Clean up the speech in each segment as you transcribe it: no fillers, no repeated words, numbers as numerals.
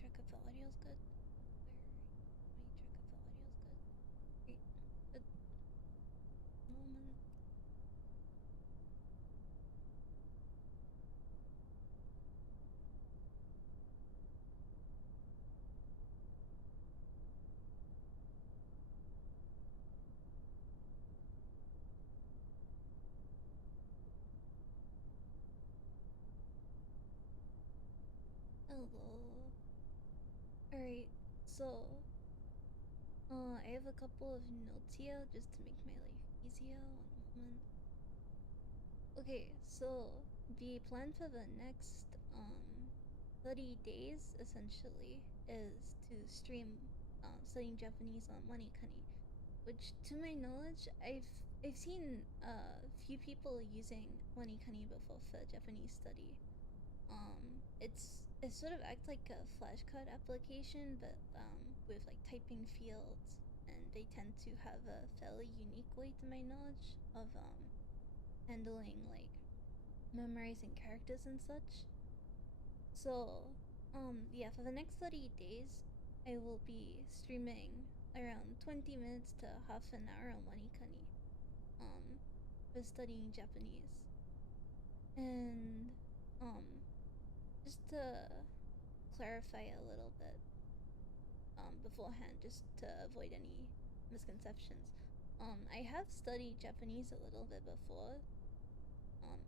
check if the audio's good. Let me check if the audio's good. Wait, a moment. Hello. Alright, so I have a couple of notes here just to make my life easier. One moment. Okay, so the plan for the next 30 days essentially is to stream studying Japanese on WaniKani, which to my knowledge I've seen a few people using WaniKani before for Japanese study. It sort of acts like a flashcard application, but with like typing fields, and they tend to have a fairly unique way, to my knowledge, of handling like memorizing characters and such. So, yeah, for the next 30 days, I will be streaming around 20 minutes to half an hour on WaniKani, um, for studying Japanese. And, just to clarify a little bit, beforehand, just to avoid any misconceptions. I have studied Japanese a little bit before,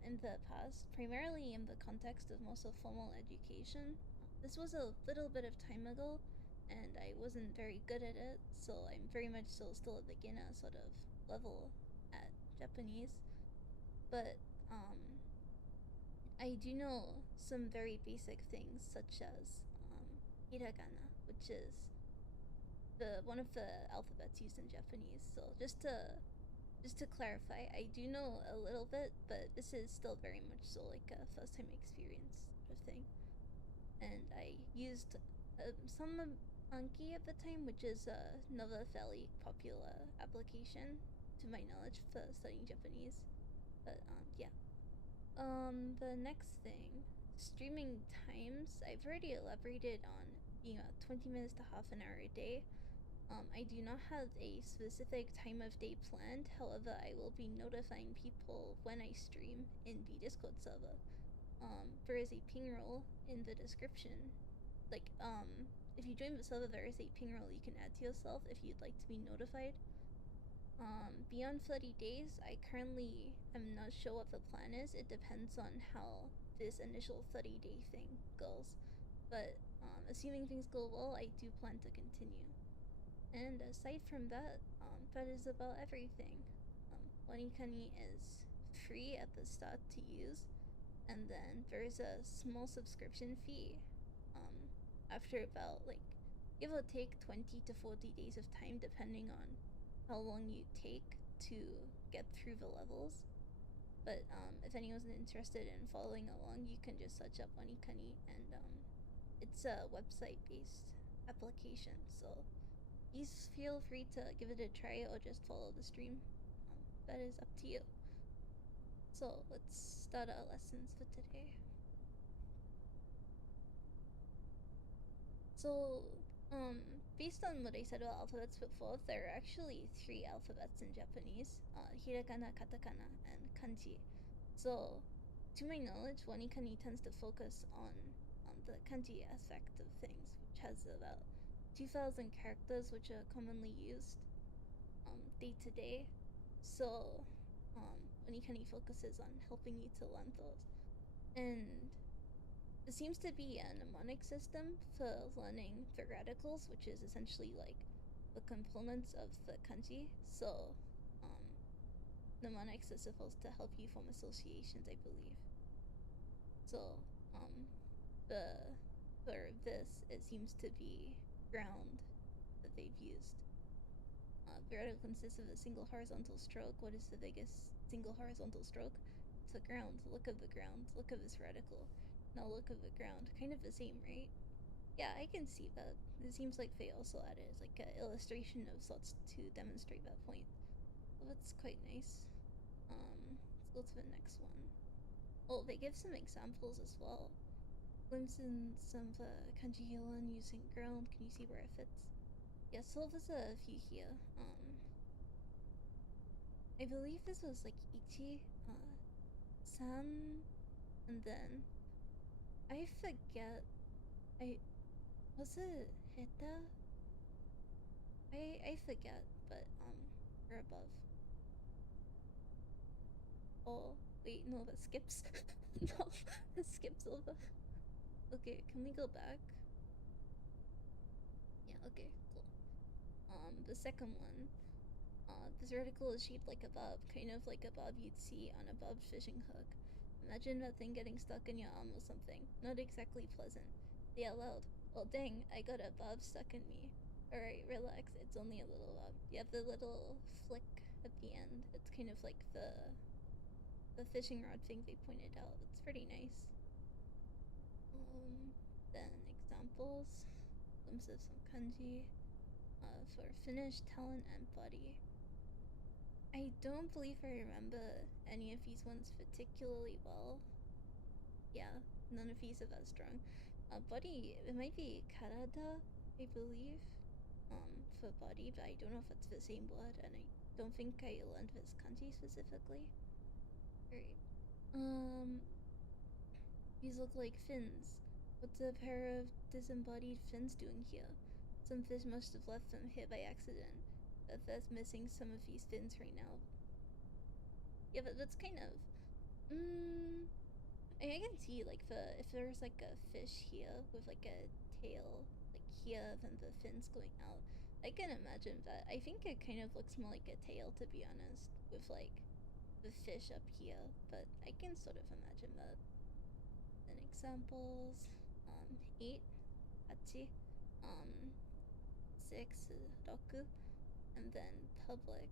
in the past, primarily in the context of most of formal education. This was a little bit of time ago, and I wasn't very good at it, so I'm very much still a beginner sort of level at Japanese. But I do know some very basic things, such as hiragana, which is the one of the alphabets used in Japanese. So just to clarify, I do know a little bit, but this is still very much so like a first time experience sort of thing. And I used some Anki at the time, which is another fairly popular application to my knowledge for studying Japanese. But yeah. The next thing, streaming times. I've already elaborated on being about 20 minutes to half an hour a day. I do not have a specific time of day planned, however, I will be notifying people when I stream in the Discord server. There is a ping roll in the description. Like, if you join the server, there is a ping roll you can add to yourself if you'd like to be notified. Beyond 30 days, I currently am not sure what the plan is. It depends on how this initial 30-day thing goes. But, assuming things go well, I do plan to continue. And aside from that, that is about everything. WaniKani is free at the start to use, and then there's a small subscription fee. After about like give or take 20 to 40 days of time, depending on how long you take to get through the levels. But if anyone's interested in following along, you can just search up WaniKani, and it's a website-based application, so please feel free to give it a try or just follow the stream. That is up to you. So let's start our lessons for today. So, based on what I said about alphabets before, there are actually 3 alphabets in Japanese: hiragana, katakana, and kanji. So, to my knowledge, WaniKani tends to focus on the kanji aspect of things, which has about 2,000 characters, which are commonly used day to day. So, WaniKani focuses on helping you to learn those. And it seems to be a mnemonic system for learning the radicals, which is essentially like the components of the kanji. So, mnemonics are supposed to help you form associations, I believe. So, the for this, it seems to be ground that they've used. The radical consists of a single horizontal stroke. What is the biggest single horizontal stroke? It's the ground. Look of the ground. Look of this radical. Now look of the ground. Kind of the same, right? Yeah, I can see that. It seems like they also added as like an illustration of sorts to demonstrate that point. Well, that's quite nice. Let's go to the next one. Oh, they give some examples as well. glimpse in some kanji Hyuan using ground. Can you see where it fits? Yeah, so there's a few here. I believe this was like Ichi, San, and then I forget. Was it Heta? I forget, but we're above. Oh wait, no, that skips. No, that skips over. Okay, can we go back? Yeah, okay, cool. The second one. This reticle is shaped like a bob, kind of like a bob you'd see on a bob fishing hook. Imagine that thing getting stuck in your arm or something. Not exactly pleasant. Say out loud. Well, dang, I got a bob stuck in me. Alright, relax. It's only a little bob. You have the little flick at the end. It's kind of like the fishing rod thing they pointed out. It's pretty nice. Then examples. Glimpses of some kanji. For finished talent and body. I don't believe I remember any of these ones particularly well. Yeah, none of these are that strong. Body, it might be karada, I believe, for body, but I don't know if it's the same word, and I don't think I learned this kanji specifically. Great. These look like fins. What's a pair of disembodied fins doing here? Some fish must have left them here by accident. That's missing some of these fins right now. Yeah, but that's kind of... I can see, like, if there's, like, a fish here with, like, a tail, like, here, then the fins going out, I can imagine that. I think it kind of looks more like a tail, to be honest, with, like, the fish up here, but I can sort of imagine that. Then examples, 8, hachi, 6, roku, and then public.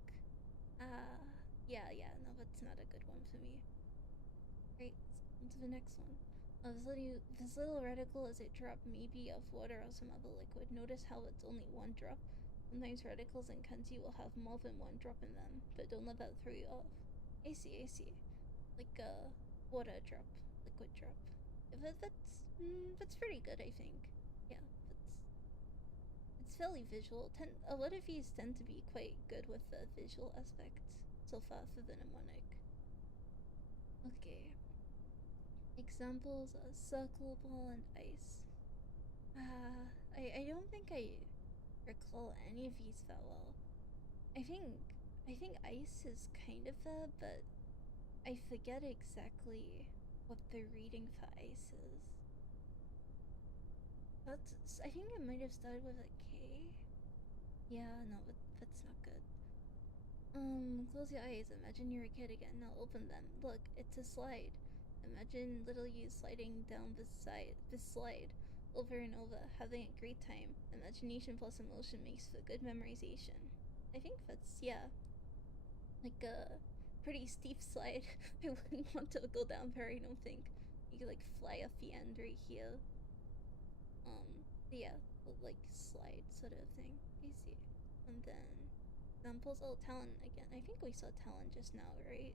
Yeah, no, that's not a good one for me. Great, on to the next one. This little reticle is a drop, maybe of water or some other liquid. Notice how it's only one drop. Sometimes reticles and kanji will have more than one drop in them, but don't let that throw you off. I see. Like a water drop, liquid drop. That's pretty good, I think. Yeah, it's fairly visual. A lot of these tend to be quite good with the visual aspect so far for the mnemonic. Okay. Examples are circle, ball, and ice. I don't think I recall any of these that well. I think ice is kind of that, but I forget exactly what the reading for ice is. I think it might have started with a K. Yeah, no, but that's not good. Close your eyes. Imagine you're a kid again. Now open them. Look, it's a slide. Imagine little you sliding down this slide, over and over, having a great time. Imagination plus emotion makes for good memorization. I think that's, yeah, like a pretty steep slide. I wouldn't want to go down there, I don't think. You could like fly off the end right here. Yeah, like slide sort of thing. I see. And then examples. Oh, talent again. I think we saw talent just now, right?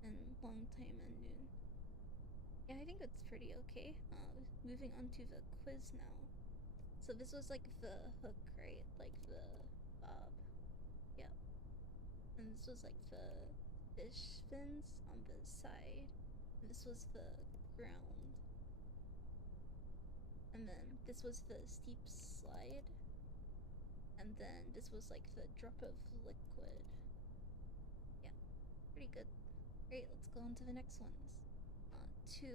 And long time and noon. Yeah, I think it's pretty okay. Moving on to the quiz now. So this was like the hook, right? Like the bob. Yeah. And this was like the fish fins on the side. And this was the ground. And then this was the steep slide. And then this was like the drop of liquid. Yeah, pretty good. Great, let's go on to the next ones. 2.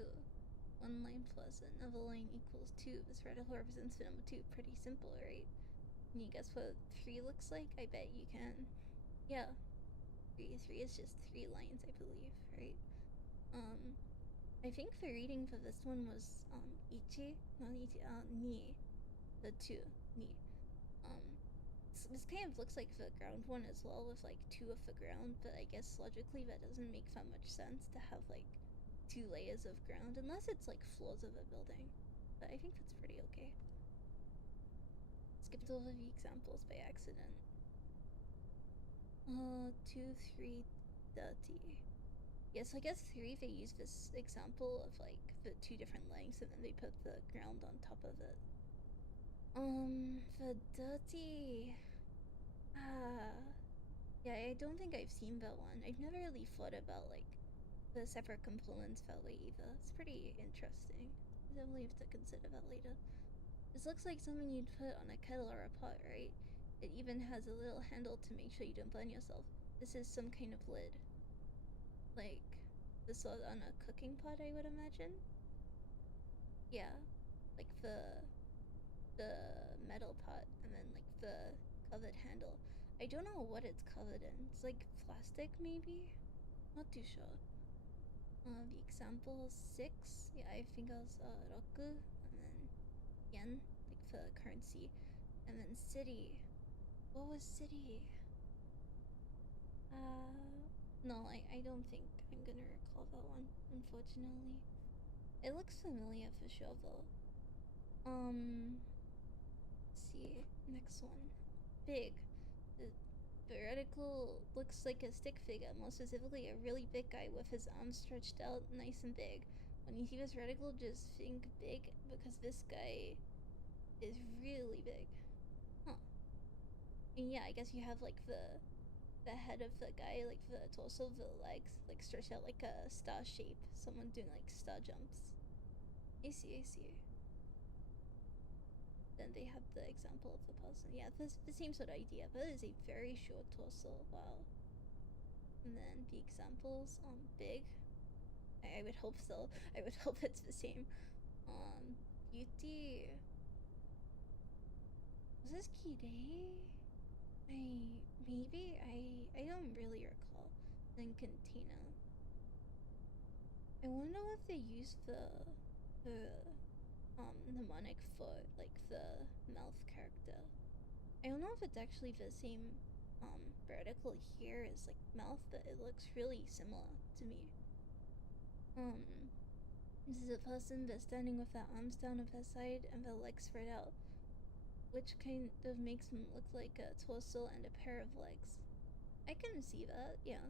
One line plus another line equals 2. This reticle represents the number 2. Pretty simple, right? Can you guess what 3 looks like? I bet you can. Yeah. 3 is just 3 lines, I believe, right? I think the reading for this one was ichi, not ichi, ni. The 2, ni. This kind of looks like the ground one as well, with like 2 of the ground, but I guess logically that doesn't make that much sense to have like 2 layers of ground, unless it's like floors of a building. But I think that's pretty okay. Skipped over the examples by accident. 2, 3, 30. Yes, I guess 3 they use this example of like the 2 different lengths and then they put the ground on top of it. The dirty. Yeah, I don't think I've seen that one. I've never really thought about like the separate components that way either. It's pretty interesting. I definitely have to consider that later. This looks like something you'd put on a kettle or a pot, right? It even has a little handle to make sure you don't burn yourself. This is some kind of lid. Like, this was on a cooking pot, I would imagine? Yeah. Like the metal pot and then like the covered handle. I don't know what it's covered in. It's like plastic maybe? Not too sure. The example 6, yeah, I think it was roku, and then yen, like the currency, and then city. What was city? No, I don't think I'm gonna recall that one, unfortunately. It looks familiar for sure though. Let's see, next one. Big. The reticle looks like a stick figure, more specifically a really big guy with his arms stretched out nice and big. When you see this reticle, just think big because this guy is really big. Huh. And yeah, I guess you have like the head of the guy, like the torso, the legs, like stretched out like a star shape. Someone doing like star jumps. I see, I see. Then they have the example of the person. Yeah, this the same sort of idea, but it is a very short torso. Wow. And then the examples, big. I would hope so. I would hope it's the same. Beauty. Was this Kide? Maybe I don't really recall. Then Cantina. I wonder if they use the mnemonic for like the mouth character. I don't know if it's actually the same vertical here as like mouth, but it looks really similar to me. This is a person that's standing with their arms down at their side and their legs spread out, which kind of makes them look like a torso and a pair of legs. I can see that, yeah.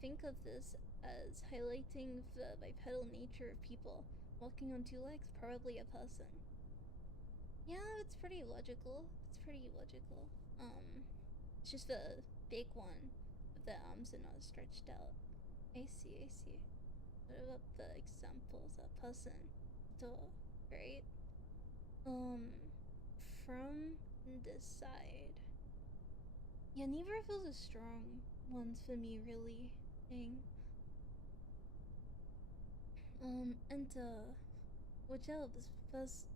Think of this as highlighting the bipedal nature of people. Walking on 2 legs, probably a person. Yeah, it's pretty logical. It's pretty logical. It's just the big one, but the arms are not stretched out. I see, I see. What about the examples? A person, door, right? From this side. Yeah, neither of those are strong ones for me, really. Dang. And watch out, this first,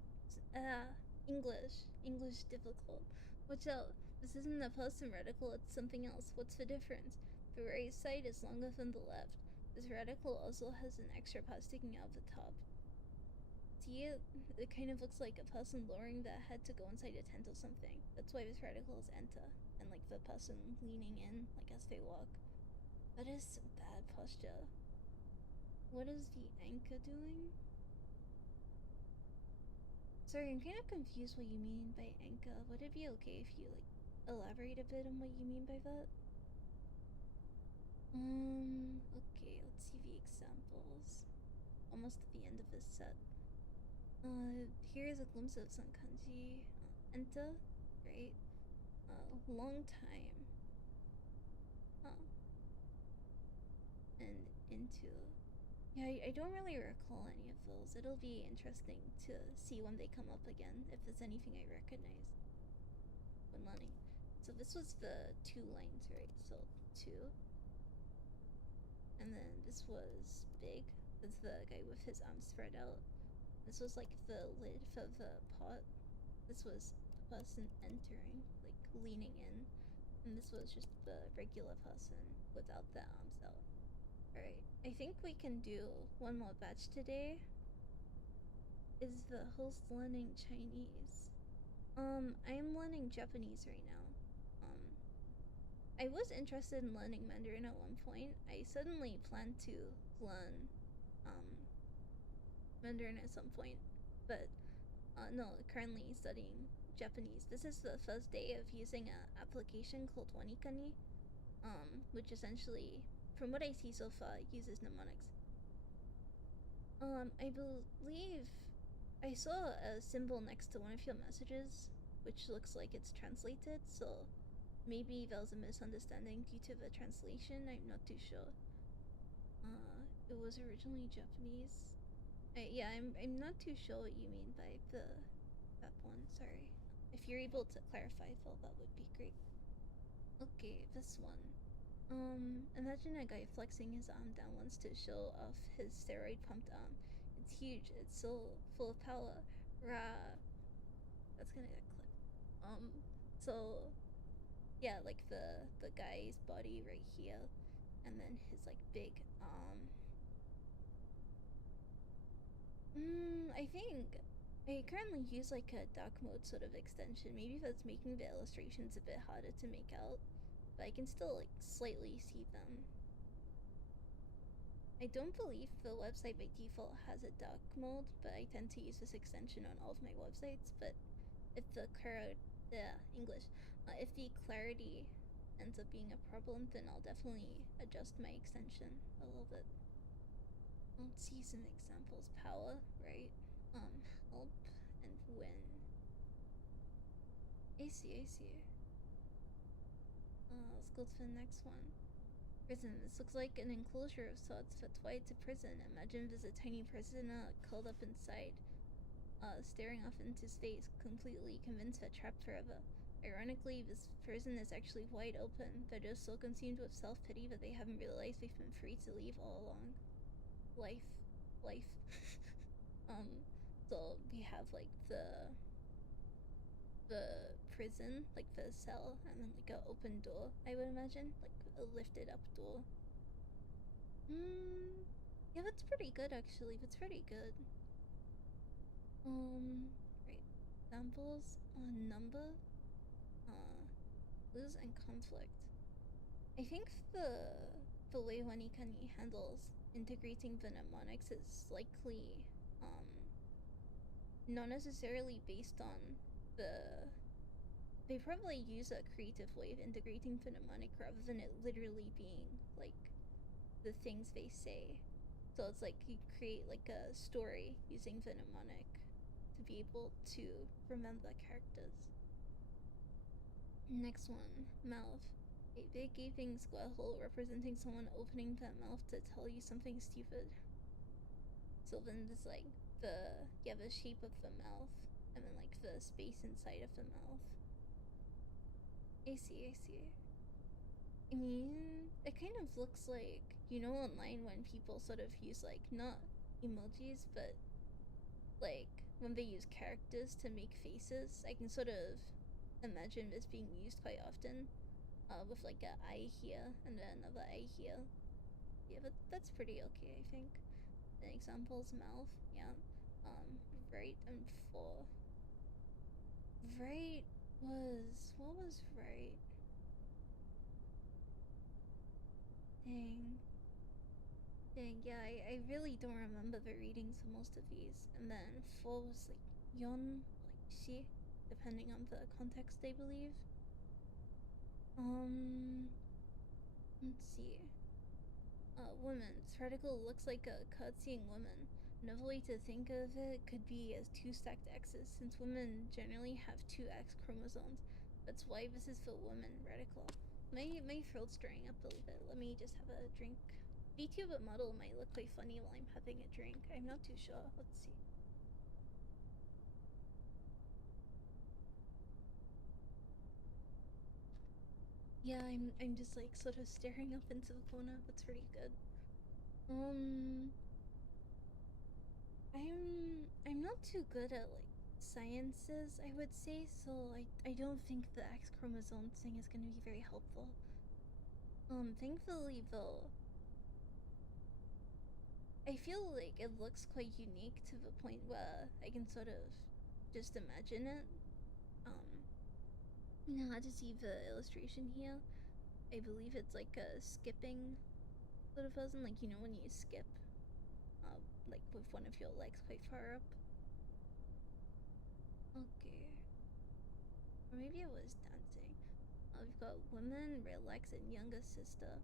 English difficult. Watch out, this isn't a person reticle, it's something else. What's the difference? The right side is longer than the left. This reticle also has an extra part sticking out of the top. See it? It kind of looks like a person lowering their head to go inside a tent or something. That's why this reticle is enter, and like the person leaning in, like as they walk. That is some bad posture. What is the anchor doing? Sorry, I'm kind of confused what you mean by anchor. Would it be okay if you like elaborate a bit on what you mean by that? Okay, let's see the examples. Almost at the end of this set. Here is a glimpse of some kanji. Enta, right? Long time. And into. Yeah, I don't really recall any of those. It'll be interesting to see when they come up again, if there's anything I recognize when learning. So this was the 2 lines, right? So 2. And then this was big. That's the guy with his arms spread out. This was like the lid for the pot. This was the person entering, like leaning in. And this was just the regular person without the arms out. Alright, I think we can do one more batch today. Is the host learning Chinese? I'm learning Japanese right now. I was interested in learning Mandarin at one point. I suddenly planned to learn, Mandarin at some point, but, no, currently studying Japanese. This is the first day of using an application called WaniKani, which essentially from what I see so far, it uses mnemonics. I believe I saw a symbol next to one of your messages, which looks like it's translated, so maybe there was a misunderstanding due to the translation, I'm not too sure. It was originally Japanese. Yeah, I'm not too sure what you mean by that one, sorry. If you're able to clarify, though, that would be great. Okay, this one. Imagine a guy flexing his arm down once to show off his steroid pumped arm. It's huge, it's so full of power. Rah. That's gonna get clipped. So yeah, like the guy's body right here, and then his like big I think I currently use like a dark mode sort of extension. Maybe that's making the illustrations a bit harder to make out, but I can still like slightly see them. I don't believe the website by default has a dark mode, but I tend to use this extension on all of my websites. But if the English, if the clarity ends up being a problem, then I'll definitely adjust my extension a little bit. Let's see some examples. Power, right? Help and win. I see. Let's go to the next one. Prison. This looks like an enclosure of sorts that's wide to prison. Imagine there's a tiny prisoner curled up inside, staring off into space, completely convinced they're trapped forever. Ironically, this prison is actually wide open. They're just so consumed with self-pity that they haven't realized they've been free to leave all along. Life. So we have like the prison, like the cell, and then like a open door, I would imagine, like a lifted up door. Yeah, that's pretty good actually. That's pretty good. Right. Examples on number, lose and conflict. I think the way WaniKani handles integrating the mnemonics is likely not necessarily based on the they probably use a creative way of integrating the mnemonic rather than it literally being like the things they say. So it's like you create like a story using the mnemonic to be able to remember characters. Next one, mouth. A big gaping square hole representing someone opening their mouth to tell you something stupid. So then there's like the shape of the mouth and then like the space inside of the mouth. I see. I mean, it kind of looks like, you know, online when people sort of use like not emojis, but like when they use characters to make faces, I can sort of imagine this being used quite often, with like an eye here and then another eye here. Yeah, but that's pretty okay, I think. An example's mouth, yeah. Right and four. Right was what was right? Dang. Yeah, I really don't remember the readings of most of these. And then four was like yon, like shi, depending on the context, I believe. Let's see. Woman. This article looks like a cutscene woman. Another way to think of it could be as two stacked X's, since women generally have two X chromosomes. That's why this is for women radical. My throat's drying up a little bit. Let me just have a drink. Vtuber model might look quite funny while I'm having a drink. I'm not too sure. Let's see. Yeah, I'm just like sort of staring up into the corner. That's pretty good. I'm not too good at like sciences, I would say, so I don't think the X chromosome thing is gonna be very helpful. Thankfully though, I feel like it looks quite unique to the point where I can sort of just imagine it. You know how to see the illustration here? I believe it's like a skipping sort of person, like you know when you skip, like with one of your legs quite far up. Okay. Or maybe it was dancing. We've got women, relax, and younger sister.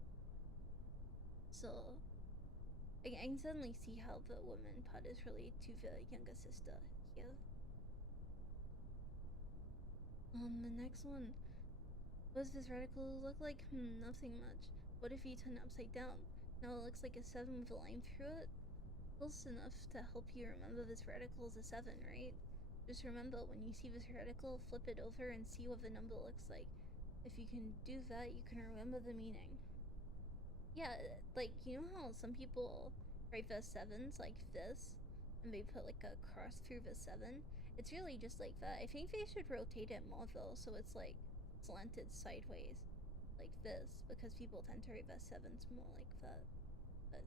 So I can suddenly see how the woman part is related to the younger sister here. The next one. What does this radical look like? Nothing much. What if you turn it upside down? Now it looks like a 7 with a line through it. Close enough to help you remember this radical is a 7, right? Just remember, when you see this radical, flip it over and see what the number looks like. If you can do that, you can remember the meaning. Yeah, like, you know how some people write the 7s like this, and they put like a cross through the 7? It's really just like that. I think they should rotate it more though, so it's like slanted sideways, like this, because people tend to write the 7s more like that. But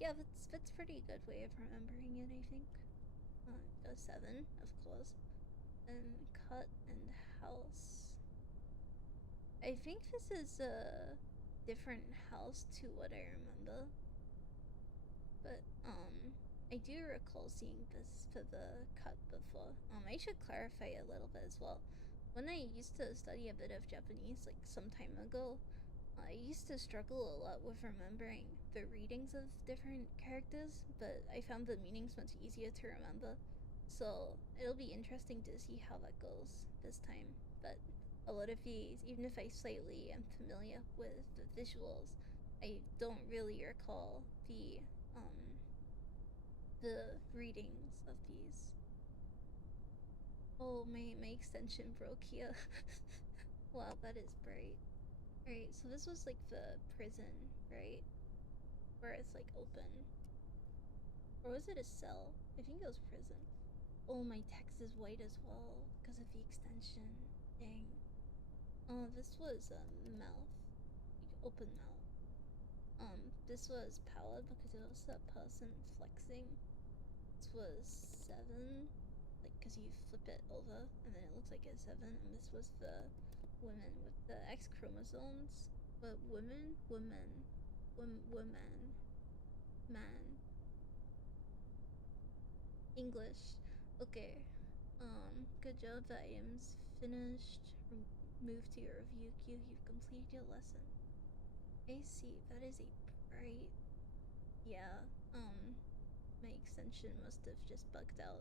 yeah, that's pretty good way of remembering it, I think. The 7, of course. And cut and house. I think this is a different house to what I remember. But I do recall seeing this for the cut before. I should clarify a little bit as well. When I used to study a bit of Japanese, like some time ago, I used to struggle a lot with remembering the readings of different characters, but I found the meanings much easier to remember. So it'll be interesting to see how that goes this time. But a lot of these, even if I slightly am familiar with the visuals, I don't really recall the readings of these. Oh, my extension broke here. Wow, that is bright. Alright, so this was like the prison, right? Where it's like open. Or was it a cell? I think it was prison. Oh, my text is white as well because of the extension. Dang. Oh, this was a mouth. Like open mouth. This was power because it was a person flexing. This was 7. Like, because you flip it over and then it looks like a 7. And this was the women with the X chromosomes. But women, woman, man. English. Okay. Good job. The item's finished. Move to your review queue. You've completed your lesson. I see. That is a bright. Yeah. My extension must have just bugged out.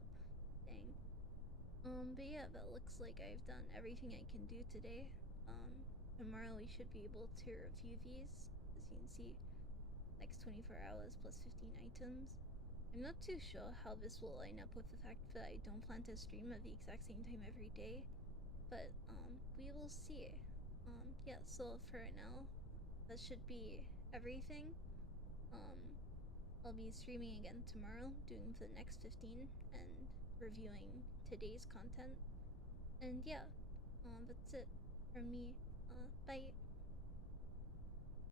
Dang. But yeah, that looks like I've done everything I can do today. Tomorrow we should be able to review these. As you can see, next 24 hours plus 15 items. I'm not too sure how this will line up with the fact that I don't plan to stream at the exact same time every day. But, we will see. Yeah, so for right now, that should be everything. I'll be streaming again tomorrow, doing the next 15, and reviewing today's content. And yeah, that's it from me. Bye.